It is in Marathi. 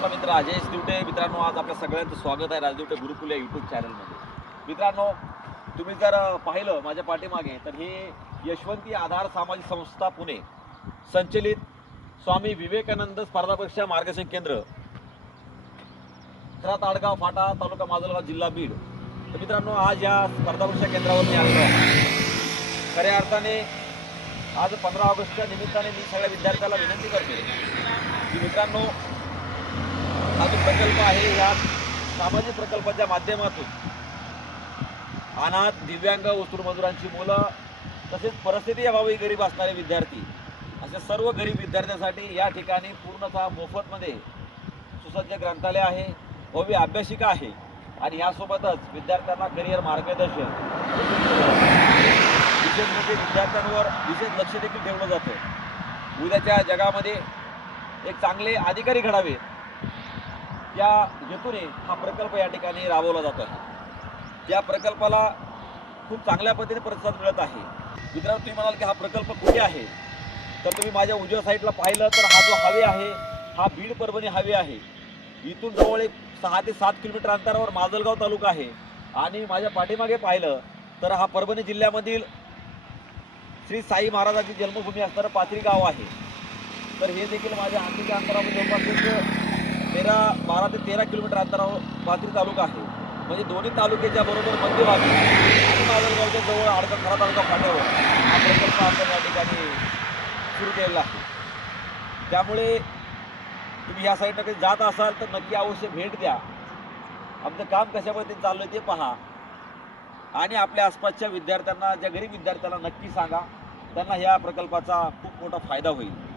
आपला मित्र राजेश दिवटे. मित्रांनो आज आपल्या सगळ्यांचं स्वागत आहे राजदिवटे गुरुकुल या यूट्यूब चॅनलमध्ये मित्रांनो तुम्ही जर पाहिलं माझ्या पाठीमागे तर हे यशवंती आधार सामाजिक संस्था पुणे संचलित स्वामी विवेकानंद स्पर्धा परीक्षा मार्गदर्शन केंद्र खरा ताडगाव फाटा तालुका माजलगाव जिल्हा बीड. तर मित्रांनो आज या स्पर्धा परीक्षा केंद्रावर मी आलो खऱ्या अर्थाने आज पंधरा ऑगस्टच्या निमित्ताने मी सगळ्या विद्यार्थ्याला विनंती करते की मित्रांनो हा जो प्रकल्प आहे या सामाजिक प्रकल्पाच्या माध्यमातून. अनाथ दिव्यांग वस्तूर मजुरांची मुलं तसेच परिस्थिती अभावी गरीब असणारे विद्यार्थी अशा सर्व गरीब विद्यार्थ्यांसाठी या ठिकाणी पूर्णतः मोफतमध्ये सुसज्ज ग्रंथालय आहे भव्य अभ्यासिका आहे आणि यासोबतच विद्यार्थ्यांना करिअर मार्गदर्शन. विशेष म्हणजे विद्यार्थ्यांवर विशेष लक्ष देखील ठेवलं जातं. उद्याच्या जगामध्ये एक चांगले अधिकारी घडावे त्या हेतूने हा प्रकल्प या ठिकाणी राबवला जातो आहे या प्रकल्पाला खूप चांगल्या पद्धतीने प्रतिसाद मिळत आहे. मित्रांनो तुम्ही म्हणाल की हा प्रकल्प कुठे आहे? तर तुम्ही माझ्या उजव्या साईडला पाहिलं तर हा जो हवे आहे हा बीड परभणी हवे आहे. इथून जवळ एक सहा ते सात किलोमीटर अंतरावर माजलगाव तालुका आहे. आणि माझ्या पाठीमागे पाहिलं तर हा परभणी जिल्ह्यामधील श्री साई महाराजांची जन्मभूमी असणारं पाथरी गाव आहे. तर हे देखील माझ्या आर्थिक अंतरावर जवळपास तेरा बारा ते तेरा किलोमीटर अंतरावर पाथरी तालुका आहे. म्हणजे दोन्ही तालुक्याच्या बरोबर मध्यभागी आणि माजलगावच्या जवळ आडका खरा तालुका फाट्यावर हा प्रकल्प आपण या ठिकाणी सुरू केलेला आहे. त्यामुळे तुम्ही या साईडनं कधी जात असाल तर नक्की अवश्य भेट द्या. आमचं काम कशामध्ये चाललं आहे ते पहा. आणि आपल्या आसपासच्या विद्यार्थ्यांना ज्या गरीब विद्यार्थ्यांना नक्की सांगा. त्यांना ह्या प्रकल्पाचा खूप मोठा फायदा होईल.